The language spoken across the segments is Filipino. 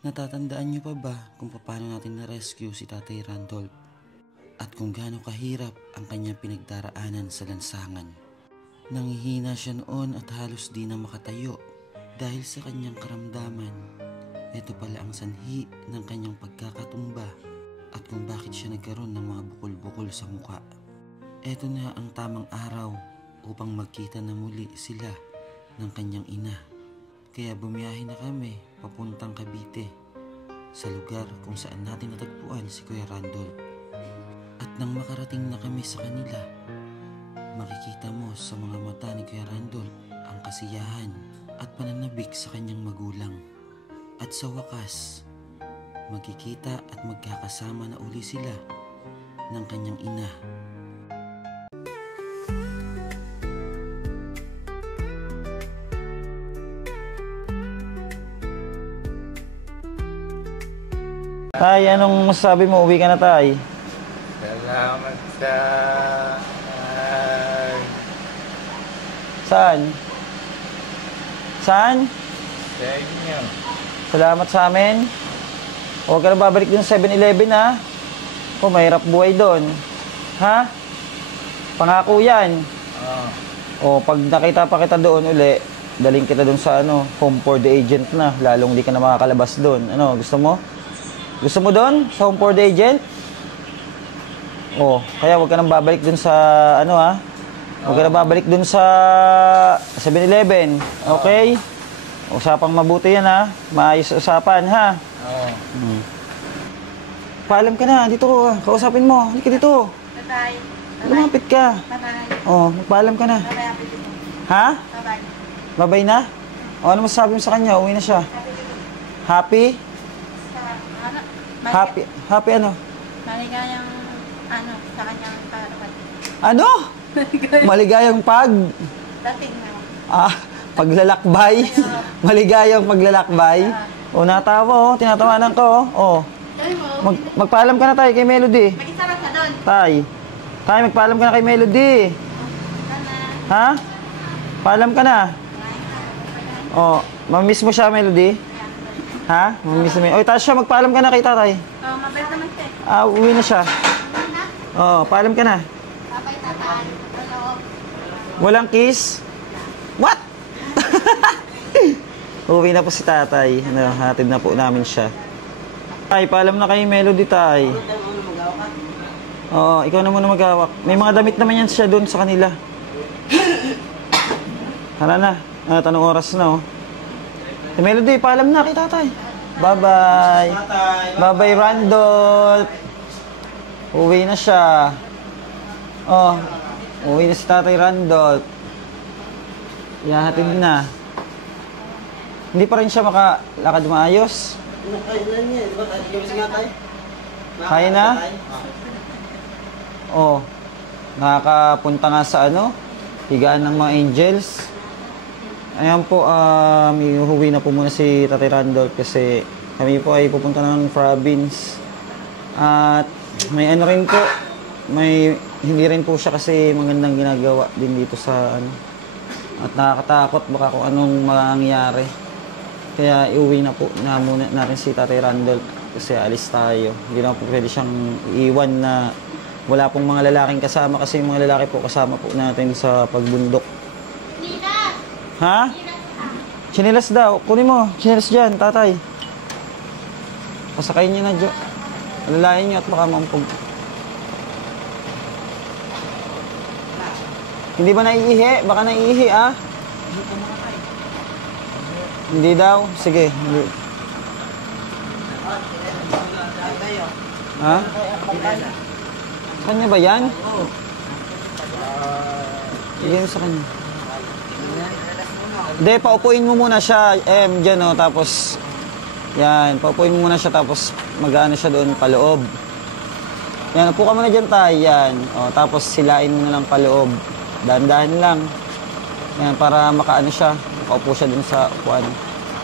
Natatandaan niyo pa ba kung paano natin na-rescue si Tatay Randolph at kung gaano kahirap ang kanyang pinagdaraanan sa lansangan? Nanghihina siya noon at halos di na makatayo dahil sa kanyang karamdaman. Ito pala ang sanhi ng kanyang pagkakatumba at kung bakit siya nagkaroon ng mga bukol-bukol sa mukha. Ito na ang tamang araw upang magkita na muli sila ng kanyang ina. Kaya bumiyahe na kami papuntang Cavite sa lugar kung saan natin natagpuan si Kuya Randolph. At nang makarating na kami sa kanila, makikita mo sa mga mata ni Kuya Randolph ang kasiyahan at pananabik sa kanyang magulang. At sa wakas, magkikita at magkakasama na uli sila ng kanyang ina. Tay, anong masasabi mo? Uwi ka na, Tay. Salamat sa... Saan? Saan? sa inyo. Salamat sa amin. Huwag ka na babalik dun sa 7-Eleven, ha? O, mahirap buhay doon. Ha? Pangako yan. O, pag nakita pa kita doon uli, daling kita doon sa home for the agent na. Lalong di ka na makakalabas doon. Ano, gusto mo? Gusto mo doon? Sa home for the agent? O, kaya huwag ka nang babalik doon sa ha? Huwag ka na babalik doon sa 7-Eleven. Okay? Usapang mabuti yan, ha? Maayos usapan, ha? Oo. Paalam ka na. Dito ko, kausapin mo. Halika dito. Bye-bye. Lumapit ka. Bye-bye. O, magpaalam ka na. Bye-bye. Ha? Bye-bye. Babay na? O, ano masasabi mo sa kanya? Uwi na siya. Happy? Happy? Happy ano? Maligayang, sa kanyang karapat. Ano? Maligayang pag? Dating na. Paglalakbay? Maligayang paglalakbay? O, natawa, tinatawanan ko, o. Magpaalam ka na tayo kay Melody. Mag-isarap na doon. Tay, magpaalam ka na kay Melody. Ha? Paalam ka na. O, mamiss mo siya, Melody? Ha? Mamiss mo. Oy, taas siya, magpaalam ka na kay tatay. Mabait naman siya. Uwi na siya. O, paalam ka na. Bye-bye, tatay. Hello. Walang kiss? What? Uwi na po si tatay. Hatid na po namin siya. Tay, paalam na kay Melody, tay. Oo, ikaw na muna maghawak. May mga damit naman yan siya doon sa kanila. Hala na. Tanong oras na, oh. Si Melody, paalam na kay tatay. Bye-bye. Bye-bye, Randolph. Uwi na siya. Oh, uwi na si tatay Randolph. Ihahatid na. Hindi pa rin siya makalakad maayos. Kaya na? Oh, nakakapunta nga sa higaan ng mga angels. Ayan po, may uhuwi na po muna si Tatay Randolph kasi kami po ay pupunta ng province. At may rin po, hindi rin po siya kasi magandang ginagawa din dito sa at nakakatakot baka kung anong mangyayari. Kaya iuwi na po muna natin si Tatay Randolph kasi alis tayo. Hindi na po pwede siyang iiwan na wala pong mga lalaking kasama kasi yung mga lalaki po kasama po natin sa pagbundok. Ha? Chinilas daw. Kunin mo. Chinilas dyan, tatay. Pasakayin niyo na dyan. Alalayan niyo at baka mampog. Hindi ba naiihi? Baka naiihi, ah? Hindi daw? Sige. Ha? Kanya ba yan? Yan sa kanya. Hindi, paupuin mo muna siya, dyan, oh, tapos, yan, paupuin mo muna siya, tapos, mag-ano siya doon, paloob. Yan, upo ka muna dyan, tayo, yan, oh, tapos, silain mo na lang paloob. Dahan-dahan lang. Yan, para makaano siya, paupo siya doon sa upuan.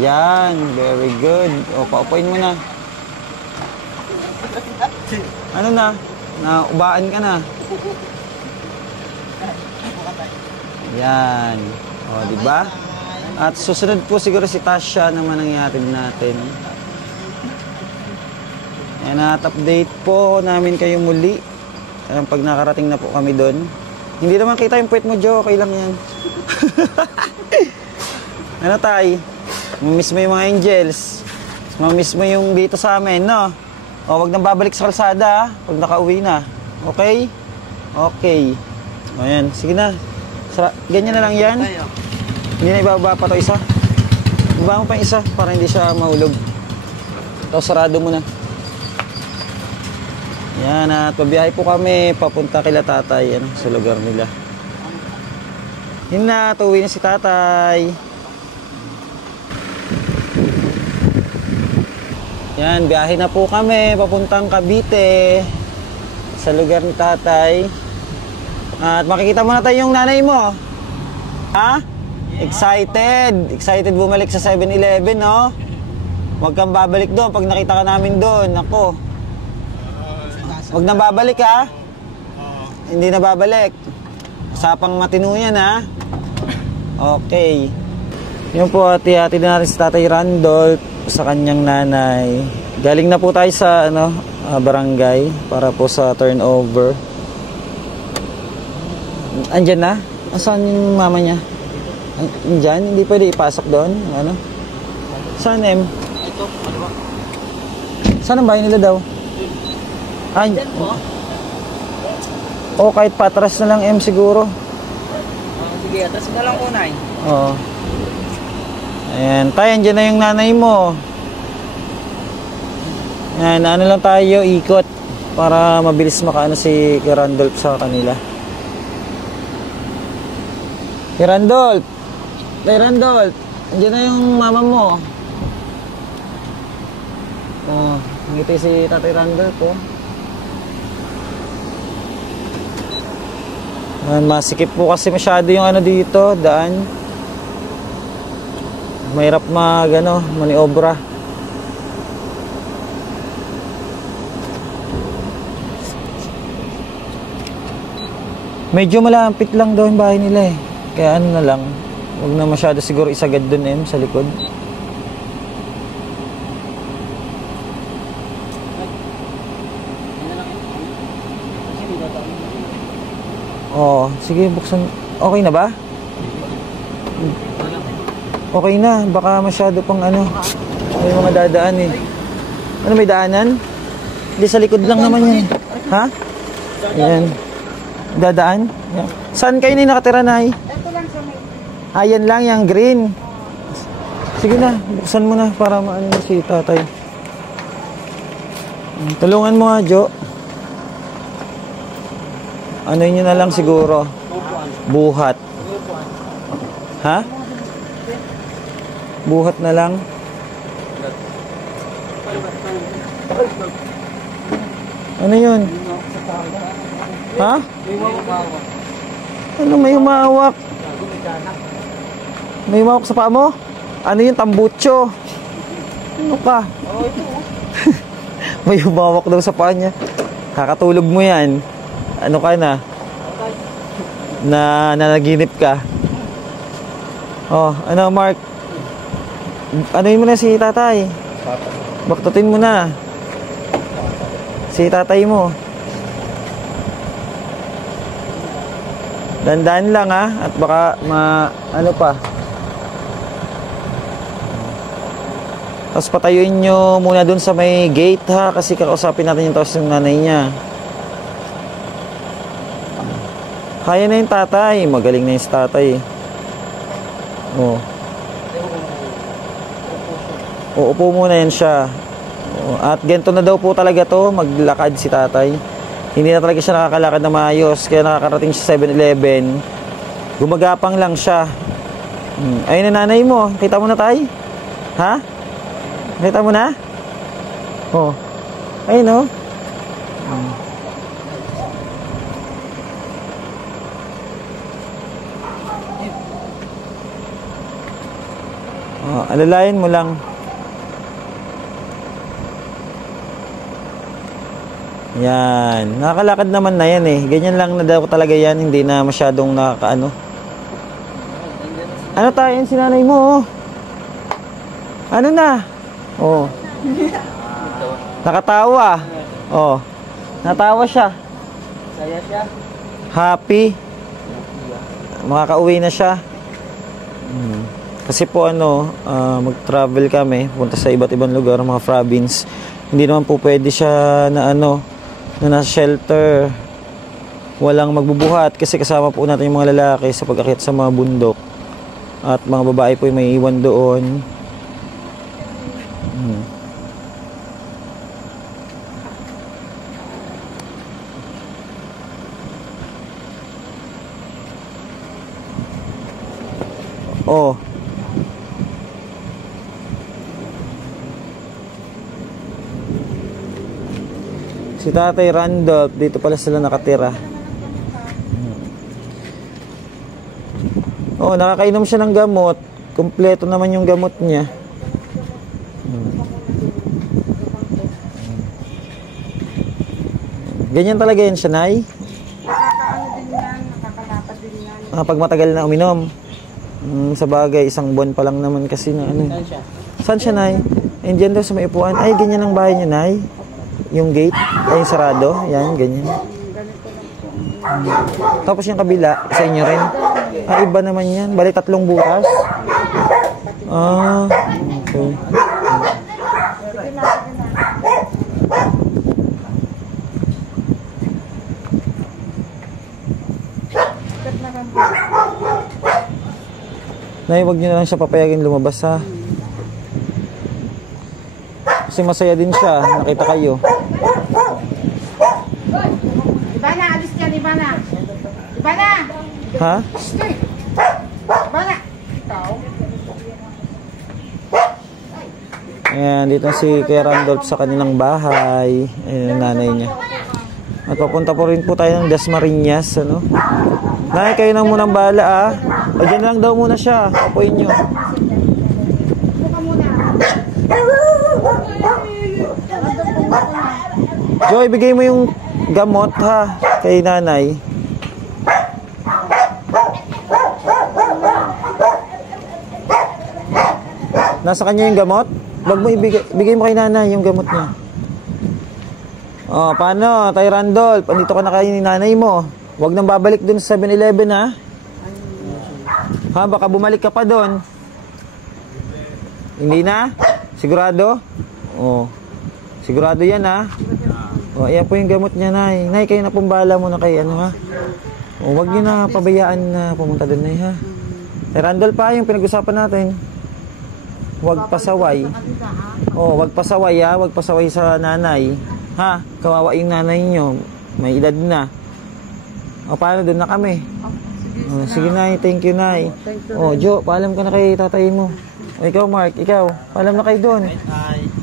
Yan, very good. O, paupuin mo na. Ano na? Naubaan ka na. Yan. O, di ba? At susunod po siguro si Tasha naman ang ihatid natin. Ayan, at update po namin kayo muli. Pag nakarating na po kami doon. Hindi naman kita yung puwet mo, Jo. Okay lang yan. Ano tay? Mamiss mo yung mga angels. Mamiss mo yung dito sa amin, no? O, wag nang babalik sa kalsada, ha? Pag nakauwi na. Okay? Okay. O, yan. Sige na. Ganyan na lang yan. Hindi na ibaba pa to isa. Ibaba mo pa yung isa para hindi siya mahulog. Ito, sarado mo na. Yan, at pabiyahe po kami papunta kila tatay sa lugar nila. Yun na, tuwi na si tatay. Yan, biyahe na po kami papuntang Cavite sa lugar ni tatay. At makikita mo na tayo yung nanay mo. Ha? Excited! Excited bumalik sa 7-Eleven, no? Huwag kang babalik doon pag nakita ka namin doon. Ako. Huwag na babalik, ha? Hindi na babalik. Usapang matino yan, ha? Okay. Yun po, hati-hati na natin si Tatay Randolph sa kanyang nanay. Galing na po tayo sa barangay para po sa turnover. Andyan na? Saan yung mama niya? Andyan? Hindi pwede ipasok doon? Ano? Saan, Em? Ito, ano ba? Saan ang bahay nila daw? Ay, o kahit patras na lang, M, siguro. Sige, atras na lang unay. Oo. Ayan, tayo, andyan na yung nanay mo. Ayan, ano lang tayo, ikot para mabilis makaano si Randolph sa kanila. Randolph! Randolph! Andyan na yung mama mo. Oh, ngiti si Tatay Randolph, oh. Masikip po kasi masyado yung dito, daan. Mahirap maniobra. Medyo malapit lang daw yung bahay nila, eh. Kaya na lang, huwag na masyado siguro isagad dun, sa likod. Oh, sige, buksan. Okay na ba? Okay na, baka masyado pang may mga dadaan, eh. Ano, may daanan? Hindi, sa likod lang naman yan. Ha? Ayan. Dadaan? Yan. Saan kayo nakatira, Nay? Ito lang sa may... Ayan lang, yung green. Sige na, buksan mo na para maano si tatay. Tulungan mo nga, Jo. Ano nyo na lang siguro? Buhat. Ha? Buhat na lang? Ano yun? Ha? Ano may humawak? May humawak sa paa mo? Ano yun? Tambutso? Ano ka? May humawak daw sa paa niya. Kakatulog mo yan. Ano ka na? Nanaginip ka. Oh, ano, Mark? Anuin mo na si tatay. Baktutin mo na. Si tatay mo. Dandan lang, ha? At baka ano pa. Tapos patayuin nyo muna dun sa may gate, ha? Kasi kakausapin natin yung tapos yung nanay niya. Kaya na yung tatay. Magaling na yung tatay. Oh. Uupo muna yan siya. Oh. At ganito na daw po talaga to. Maglakad si tatay. Hindi na talaga siya nakakalakad na maayos. Kaya nakakarating siya 7-Eleven. Gumagapang lang siya. Ayun na nanay mo. Kita mo na tay? Ha? Kita mo na? Oh. Ayun, oh. Alalayan mo lang. Yan. Nakakalakad naman na yan, eh. Ganyan lang na daw talaga yan. Hindi na masyadong nakakaano. Ano tayo? Yan si nanay mo, oh. Ano na? Oh. Nakatawa. Oh. Natawa siya. Saya siya. Happy. Makakauwi na siya. Kasi po mag-travel kami, punta sa iba't ibang lugar, mga province. Hindi naman po pwede siya na na nasa shelter. Walang magbubuhat kasi kasama po natin yung mga lalaki sa pag-akyat sa mga bundok. At mga babae po yung may iwan doon. Oh. Si Tatay Randolph, dito pala sila nakatira. Oh, nakakainom siya ng gamot. Kumpleto naman yung gamot niya. Ganyan talaga yan siya, Nay? Nakakaano din yan, nakakalapas din yan. Pag matagal na uminom. Sa bagay, isang buwan pa lang naman kasi na Saan siya? Saan siya, Nay? Diyan daw sa may upuan. Ay, ganyan ang bahay niya, Nay. Yung gate, ay sarado. Yan, ganyan. Tapos yung kabila, sa inyo rin. Iba naman yan. Bali, 3 butas. Okay. Nay, wag niyo na lang siya papayagin lumabas, ha? Kasi masaya din siya. Nakita kayo. Ibana, alis yan, Ibana. Ibana! Ha? Ibana! Ikaw? Ayan, dito na si Kuya Randolph sa kanilang bahay. Ayan ang nanay niya. At papunta po rin po tayo ng Dasmariñas, ano? Nay, kayo nang munang bahala, ah. O, dyan lang daw muna siya. Kapuin nyo. Buka muna. Joy, bigay mo yung gamot, ha? Kay nanay. Nasa kanya yung gamot? Wag mo ibigay mo kay nanay yung gamot niya. Oh, paano? Tay Randolph, andito ka na kay nanay mo. Wag nang babalik dun sa 7-Eleven, ha? Ha, baka bumalik ka pa dun. Hindi na? Sigurado? Oh. Sigurado yan, ha? Oh, ayan po yung gamot niya, Nay. Nay, kayo na pumbala muna kay ha? Oh, wag niyo na pabayaan na pumunta dun, Nay, ha? Tay Randolph pa, yung pinag-usapan natin. Wag pasaway. Oh, wag pasaway, ha? Wag pasaway sa nanay. Ha? Kawawa yung nanay niyo. May edad na. O, paano? Doon na kami. Oh, sige, Nay. Thank you, Nay. Oh, Jo, paalam ka na kay tatay mo. O, ikaw, Mark. Ikaw. Paalam na kayo doon.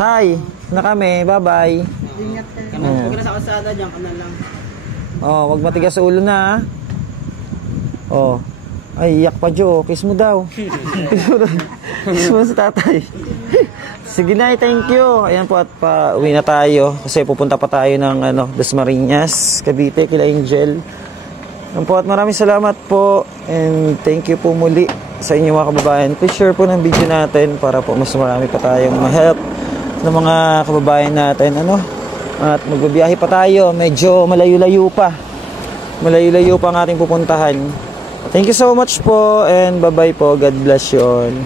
Hi. Na kami. Bye-bye. Huwag ka na sa kalsada dyan. Ka na lang. Oh, wag matigas sa ulo na, ha? Oh. Ay, iyak pa, Jo. Kiss mo daw. Kiss mo sa tatay. Sige, Nay. Thank you. Ayan po at pa-uwi na tayo. Kasi pupunta pa tayo ng Dasmariñas, Cavite, kila Angel. Ayan po at maraming salamat po. And thank you po muli sa inyo mga kababayan. Please share po ng video natin para po mas marami pa tayong ma-help ng mga kababayan natin. At magbabiyahe pa tayo. Medyo malayo-layo pa. Malayo-layo pa ang ating pupuntahan. Thank you so much po and bye-bye po. God bless you all.